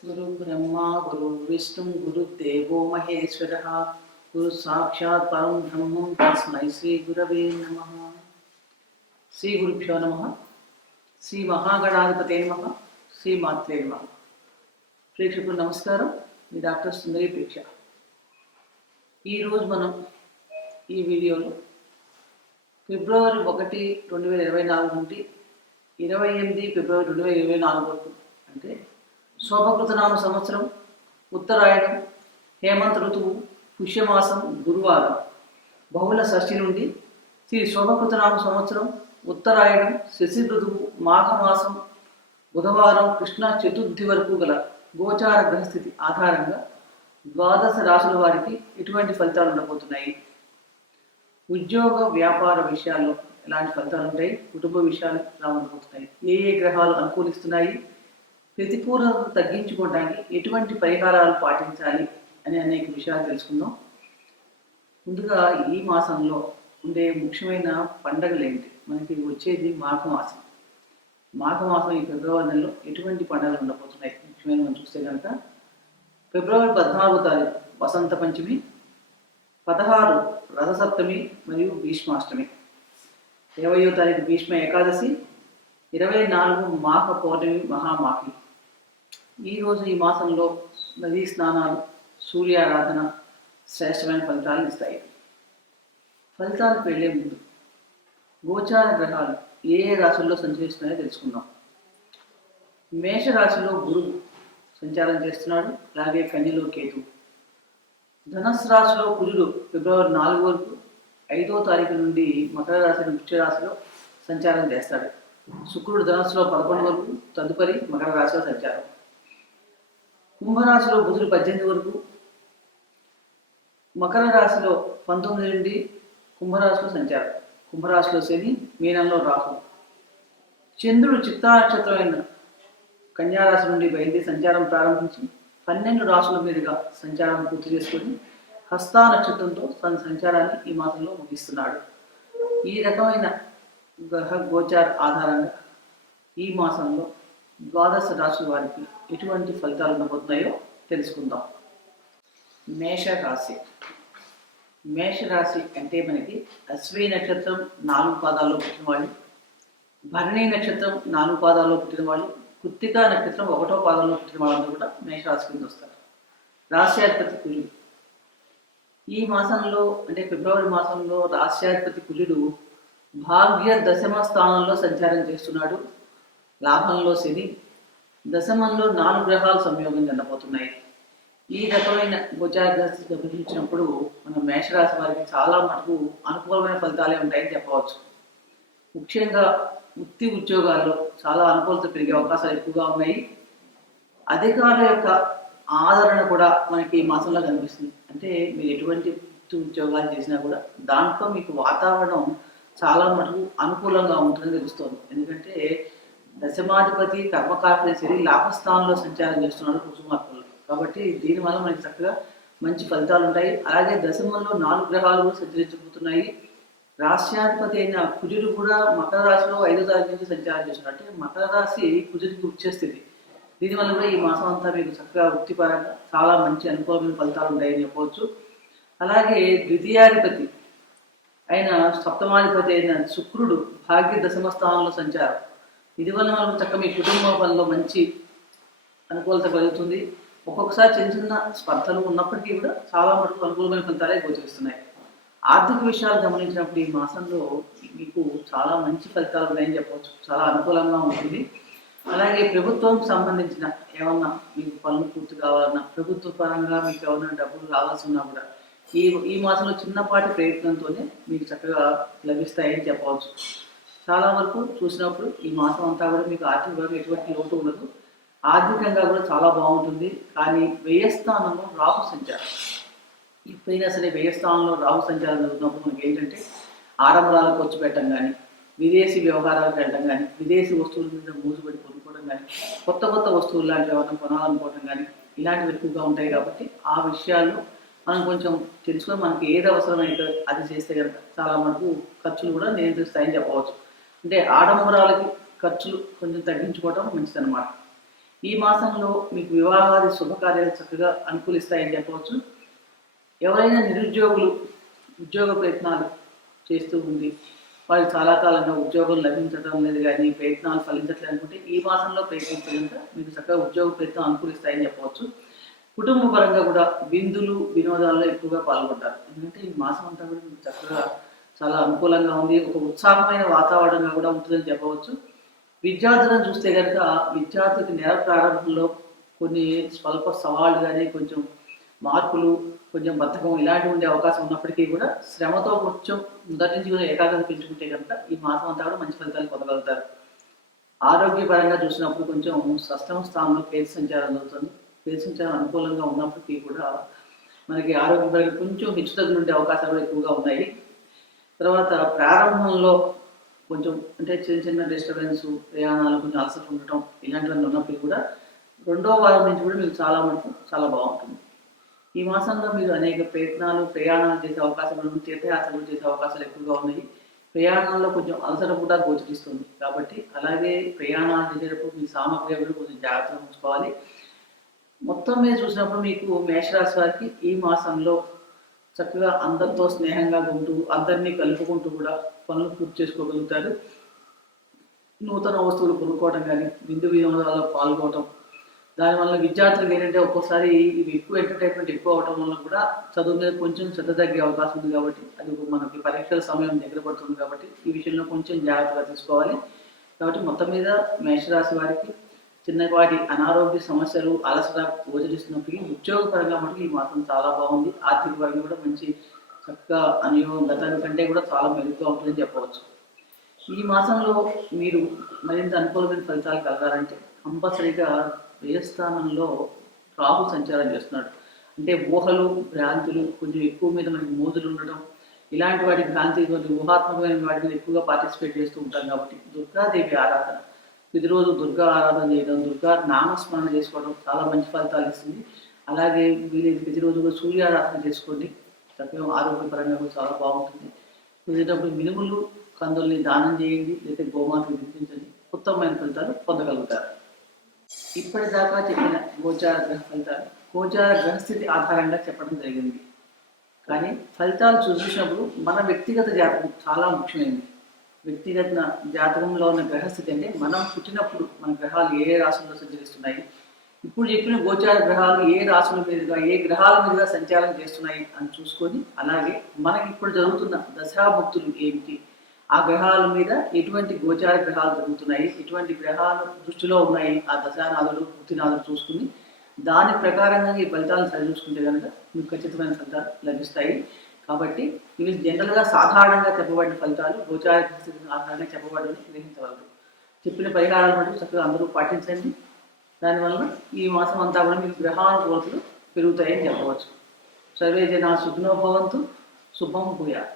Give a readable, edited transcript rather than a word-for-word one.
गुरु ब्रह्मा गुरु विष्णु गुरुदेवो महेश्वरः गुरु साक्षात् परं ब्रह्म तस्मै श्री गुरवे नमः। श्री गुरुभ्यो नमः। श्री महागणाधिपते नमः। श्री मात्रे नमः। ప్రేక్షకులు నమస్కారం. మీ డాక్టర్ సుందరి ప్రేక్ష. ఈరోజు మనం ఈ వీడియోలో ఫిబ్రవరి 1, 2024 నుండి 28 ఫిబ్రవరి 2024 వరకు అంటే శోభకృతనామ సంవత్సరం, ఉత్తరాయణం, హేమంత ఋతువు, పుష్యమాసం, గురువారం, బహుళ షష్ఠి నుండి శ్రీ శోభకృతనామ సంవత్సరం, ఉత్తరాయణం, శశి ఋతువు, మాఘమాసం, బుధవారం, కృష్ణ చతుర్థి వరకు గల గోచార గ్రహస్థితి ఆధారంగా ద్వాదశ రాశుల వారికి ఎటువంటి ఫలితాలు ఉండబోతున్నాయి, ఉద్యోగ వ్యాపార విషయాల్లో ఎలాంటి ఫలితాలు ఉంటాయి, కుటుంబ విషయాలు ఎలా ఉండబోతున్నాయి, ఏ గ్రహాలు అనుకూలిస్తున్నాయి, ప్రతికూలతను తగ్గించుకోవడానికి ఎటువంటి పరిహారాలు పాటించాలి అని అనేక విషయాలు తెలుసుకుందాం. ముందుగా ఈ మాసంలో ఉండే ముఖ్యమైన పండుగలు ఏంటి? మనకి వచ్చేది మాఘమాసం. మాఘమాసం ఈ ఫిబ్రవరి నెలలో ఎటువంటి పండుగలు ఉండబోతున్నాయి ముఖ్యమైన మనం చూస్తే కనుక ఫిబ్రవరి 14వ తారీఖు వసంత పంచమి, 16 రథసప్తమి మరియు భీష్మాష్టమి, 20వ తారీఖు భీష్మ ఏకాదశి, 24 మాఘ పౌర్ణమి మహామాఘి. ఈరోజు ఈ మాసంలో నదీ స్నానాలు, సూర్యారాధన శ్రేష్టమైన ఫలితాలను ఇస్తాయి. ఫలితాలకు వెళ్ళే ముందు గోచార గ్రహాలు ఏ రాశుల్లో సంచరిస్తున్నాయో తెలుసుకుందాం. మేషరాశిలో గురువు సంచారం చేస్తున్నాడు, అలాగే కన్యలో కేతు. ధనుస్సు రాశిలో కుజుడు ఫిబ్రవరి 4 వరకు 5వ తారీఖు నుండి మకర రాశి వృశ్చిక రాశిలో సంచారం చేస్తాడు. శుక్రుడు ధనుస్సులో 11 వరకు, తదుపరి మకర రాశిలో సంచారం. కుంభరాశిలో బుధుడు 18 వరకు, మకర రాశిలో 19 నుండి కుంభరాశిలో సంచారం. కుంభరాశిలో శని, మీనంలో రాహు. చంద్రుడు చిత్తా నక్షత్రమైన కన్యారాశి నుండి బయలుదేరి సంచారం ప్రారంభించి 12 రాశుల మీదుగా సంచారం పూర్తి చేసుకొని హస్తా నక్షత్రంతో తన సంచారాన్ని ఈ మాసంలో ముగిస్తున్నాడు. ఈ రకమైన గ్రహ గోచార ఆధారంగా ఈ మాసంలో ద్వాదశ రాశుల వారికి ఎటువంటి ఫలితాలు ఉండబోతున్నాయో తెలుసుకుందాం. మేషరాశి. మేషరాశి అంటే మనకి అశ్విని నక్షత్రం 4 పాదాల్లో పుట్టిన వాళ్ళు, భరణి నక్షత్రం 4 పాదాల్లో పుట్టిన వాళ్ళు, కృత్తికా నక్షత్రం 1వ పాదంలో పుట్టిన వాళ్ళందరూ కూడా మేషరాశి కింద వస్తారు. రాశ్యాధిపతి కుజుడు. ఈ మాసంలో అంటే ఫిబ్రవరి మాసంలో రాశ్యాధిపతి కుజుడు భాగ్య దశమ స్థానంలో సంచారం చేస్తున్నాడు. లాభంలో శని, దశమంలో 4 గ్రహాలు సంయోగం చెందబోతున్నాయి. ఈ రకమైన గోచార గ్రహస్థితి గమనించినప్పుడు మన మేషరాశి వారికి చాలా మటుకు అనుకూలమైన ఫలితాలే ఉంటాయని చెప్పవచ్చు. ముఖ్యంగా వృత్తి ఉద్యోగాల్లో చాలా అనుకూలత పెరిగే అవకాశాలు ఎక్కువగా ఉన్నాయి. అధికారుల యొక్క ఆదరణ కూడా మనకి ఈ మాసంలో కనిపిస్తుంది. అంటే మీరు ఎటువంటి వృత్తి ఉద్యోగాలు చేసినా కూడా దాంట్లో మీకు వాతావరణం చాలా మటుకు అనుకూలంగా ఉంటుందని తెలుస్తోంది. ఎందుకంటే దశమాధిపతి కర్మకారకుడి శని లాభస్థానంలో సంచారం చేస్తున్నాడు కుసుమార్పులు. కాబట్టి దీనివల్ల మనకి చక్కగా మంచి ఫలితాలు ఉంటాయి. అలాగే దశమంలో 4 గ్రహాలు కూడా సంచరించబోతున్నాయి. రాశ్యాధిపతి అయిన కుజుడు కూడా మకర రాశిలో 5వ తారీఖు నుంచి సంచారం చేస్తున్నాడు. అంటే మకర రాశి కుజుడికి ఉచ్చేస్తుంది. దీనివల్ల కూడా ఈ మాసం అంతా మీకు చక్కగా వృత్తిపరంగా చాలా మంచి అనుకూలమైన ఫలితాలు ఉంటాయని చెప్పవచ్చు. అలాగే ద్వితీయాధిపతి అయిన సప్తమాధిపతి అయిన శుక్రుడు భాగ్య దశమ స్థానంలో సంచారం. ఇది వల్ల మనం చక్కగా మీ కుటుంబ పనిలో మంచి అనుకూలత కలుగుతుంది. ఒక్కొక్కసారి చిన్న చిన్న స్పర్ధలు ఉన్నప్పటికీ కూడా చాలా మటుకు అనుకూలమైన ఫలితాలే గోచరిస్తున్నాయి. ఆర్థిక విషయాలు గమనించినప్పుడు ఈ మాసంలో మీకు చాలా మంచి ఫలితాలు ఉన్నాయని చెప్పవచ్చు. చాలా అనుకూలంగా ఉంటుంది. అలాగే ప్రభుత్వం సంబంధించిన ఏమన్నా మీకు పనులు పూర్తి కావాలన్నా, ప్రభుత్వ పరంగా మీకు ఏమన్నా డబ్బులు రావాల్సి ఉన్నా కూడా ఈ మాసంలో చిన్నపాటి ప్రయత్నంతోనే మీకు చక్కగా లభిస్తాయని చెప్పవచ్చు. చాలా వరకు చూసినప్పుడు ఈ మాసం అంతా కూడా మీకు ఆర్థికంగా ఎటువంటి లోటు ఉండదు. ఆర్థికంగా కూడా చాలా బాగుంటుంది. కానీ వ్యయస్థానంలో రాహు సంచారం, ఎప్పుడైనా సరే వ్యయస్థానంలో రాహు సంచారం జరుగుతున్నప్పుడు మనకి ఏంటంటే ఆడంబరాలు ఖర్చు పెట్టడం కానీ, విదేశీ వ్యవహారాలకు వెళ్ళడం కానీ, విదేశీ వస్తువుల మీద మూసుపడి కొనుక్కోవడం కానీ, కొత్త కొత్త వస్తువులు లాంటివి ఏమైనా కొనాలనుకోవడం కానీ ఇలాంటివి ఎక్కువగా ఉంటాయి. కాబట్టి ఆ విషయాల్లో మనం కొంచెం తెలుసుకొని మనకి ఏది అవసరమైతే అది చేస్తే కనుక చాలా మనకు ఖర్చులు కూడా నియంత్రిస్తాయని చెప్పవచ్చు. అంటే ఆడంబరాలకి ఖర్చులు కొంచెం తగ్గించుకోవడం మంచిదన్నమాట. ఈ మాసంలో మీకు వివాహాది శుభకార్యాలు చక్కగా అనుకూలిస్తాయని చెప్పవచ్చు. ఎవరైనా నిరుద్యోగులు ఉద్యోగ ప్రయత్నాలు చేస్తూ ఉంది, వారికి చాలా కాలంగా ఉద్యోగం లభించడం లేదు కానీ ప్రయత్నాలు ఫలించట్లేదు అనుకుంటే ఈ మాసంలో ప్రయత్నిస్తే కనుక మీకు చక్కగా ఉద్యోగ ప్రయత్నం అనుకూలిస్తాయని చెప్పవచ్చు. కుటుంబ పరంగా కూడా విందులు వినోదాల్లో ఎక్కువగా పాల్గొంటారు. ఎందుకంటే ఈ మాసం అంతా కూడా మీకు చక్కగా చాలా అనుకూలంగా ఉంది, ఒక ఉత్సాహమైన వాతావరణంగా కూడా ఉంటుందని చెప్పవచ్చు. విద్యార్థులను చూస్తే కనుక విద్యార్థులకి నెల ప్రారంభంలో కొన్ని స్వల్ప సవాళ్ళు కానీ కొంచెం మార్పులు కొంచెం బద్ధకం ఇలాంటివి ఉండే అవకాశం ఉన్నప్పటికీ కూడా శ్రమతో కొంచెం మొదటి నుంచి కూడా ఏకాగ్రత పెంచుకుంటే కనుక ఈ మాసం అంతా కూడా మంచి ఫలితాలు పొందగలుగుతారు. ఆరోగ్యపరంగా చూసినప్పుడు కొంచెం షష్టమ స్థానంలో కేతు సంచారం జరుగుతుంది. కేతు సంచారం అనుకూలంగా ఉన్నప్పటికీ కూడా మనకి ఆరోగ్యపరంగా కొంచెం హెచ్చుతగ్గులు ఉండే అవకాశాలు కూడా ఎక్కువగా ఉన్నాయి. తర్వాత ప్రారంభంలో కొంచెం అంటే చిన్న చిన్న డిస్టర్బెన్స్, ప్రయాణాలు కొంచెం అలసట ఉండటం ఇలాంటివన్నీ ఉన్నప్పటికీ కూడా రెండో వారం నుంచి కూడా మీకు చాలా మటుకు చాలా బాగుంటుంది. ఈ మాసంలో మీరు అనేక ప్రయాణాలు చేసే అవకాశాలు, తీర్థయాత్రలు చేసే అవకాశాలు ఎక్కువగా ఉన్నాయి. ప్రయాణాల్లో కొంచెం అలసట కూడా గోచరిస్తుంది కాబట్టి అలాగే ప్రయాణాలు చేసేటప్పుడు మీ సామగ్రి కూడా కొంచెం జాగ్రత్తగా ఉంచుకోవాలి. మొత్తం మీద చూసినప్పుడు మీకు మేషరాశి వారికి ఈ మాసంలో చక్కగా అందరితో స్నేహంగా ఉంటూ అందరినీ కలుపుకుంటూ కూడా పనులు పూర్తి చేసుకోగలుగుతారు. నూతన వస్తువులు కొనుక్కోవడం కానీ విందు వినోదాల్లో పాల్గొనడం, దానివల్ల విద్యార్థులకు ఏంటంటే ఒక్కోసారి ఇవి ఎక్కువ ఎంటర్టైన్మెంట్ ఎక్కువ అవడం వల్ల కూడా చదువు మీద కొంచెం శ్రద్ధ తగ్గే అవకాశం ఉంది. కాబట్టి అది మనకి పరీక్షల సమయం దగ్గర పడుతుంది కాబట్టి ఈ విషయంలో కొంచెం జాగ్రత్తగా తీసుకోవాలి. కాబట్టి మొత్తం మీద మేషరాశి వారికి చిన్నపాటి అనారోగ్య సమస్యలు అలసట గోచరిస్తున్నప్పటికీ ఉద్యోగపరంగా మనకి ఈ మాత్రం చాలా బాగుంది. ఆర్థిక పరంగా కూడా మంచి చక్కగా గతం కంటే కూడా చాలా మెరుగ్గా ఉంటుందని చెప్పవచ్చు. ఈ మాసంలో మీరు మరింత అనుకూలమైన ఫలితాలు కలగాలంటే కంపల్సరీగా వ్యయస్థానంలో రాహు సంచారం చేస్తున్నాడు. అంటే ఊహలు భ్రాంతులు కొంచెం ఎక్కువ మీద మనకి మోజులు ఉండడం ఇలాంటి వాటి భ్రాంతి ఊహాత్మకమైన వాటి మీద ఎక్కువగా పార్టిసిపేట్ చేస్తూ ఉంటాం. కాబట్టి దుర్గాదేవి ఆరాధన ప్రతిరోజు దుర్గా ఆరాధన చేయడం, దుర్గా నామస్మరణ చేసుకోవడం చాలా మంచి ఫలితాలు ఇస్తుంది. అలాగే వీలైతే ప్రతిరోజు కూడా సూర్యారాధన చేసుకోండి, చక్కగా ఆరోగ్యపరంగా కూడా చాలా బాగుంటుంది. కుదిరినప్పుడు మినుములు కందుల్ని దానం చేయండి, లేదా గోమాతకు వినిపించండి, ఉత్తమమైన ఫలితాలు పొందగలుగుతారు. ఇప్పటిదాకా చెప్పిన గోచార గ్రహ ఫలితాలు గోచార గ్రహస్థితి ఆధారంగా చెప్పడం జరిగింది. కానీ ఫలితాలు చూసినప్పుడు మన వ్యక్తిగత జాతకం చాలా ముఖ్యమైనది. వ్యక్తిగత జాతకంలో ఉన్న గ్రహస్థితి అంటే మనం పుట్టినప్పుడు మన గ్రహాలు ఏ రాశుల్లో సంచరిస్తున్నాయి, ఇప్పుడు చెప్పిన గోచార గ్రహాలు ఏ రాశుల మీదుగా ఏ గ్రహాల మీదుగా సంచారం చేస్తున్నాయి అని చూసుకొని, అలాగే మనకి ఇప్పుడు జరుగుతున్న దశాభుక్తులు ఏమిటి, ఆ గ్రహాల మీద ఎటువంటి గోచార గ్రహాలు జరుగుతున్నాయి, ఎటువంటి గ్రహాలు దృష్టిలో ఉన్నాయి ఆ దశానాథులు భుక్తినాథులు చూసుకుని దాని ప్రకారంగా ఈ ఫలితాలను సరిచూసుకుంటే కనుక మీకు ఖచ్చితమైన ఫలితాలు లభిస్తాయి. కాబట్టి ఇవి జనరల్గా సాధారణంగా చెప్పబడిన ఫలితాలు గోచార పరిస్థితిని ఆధారంగా చెప్పబడని గ్రహించగలరు. చెప్పిన పరిహారాలు మటుకు చక్కగా అందరూ పాటించండి. దానివల్ల ఈ మాసం అంతా కూడా మీకు గ్రహానుకూలతలు పెరుగుతాయని చెప్పవచ్చు. సర్వే జనా సుఖినో భవంతు, శుభం భూయాత్.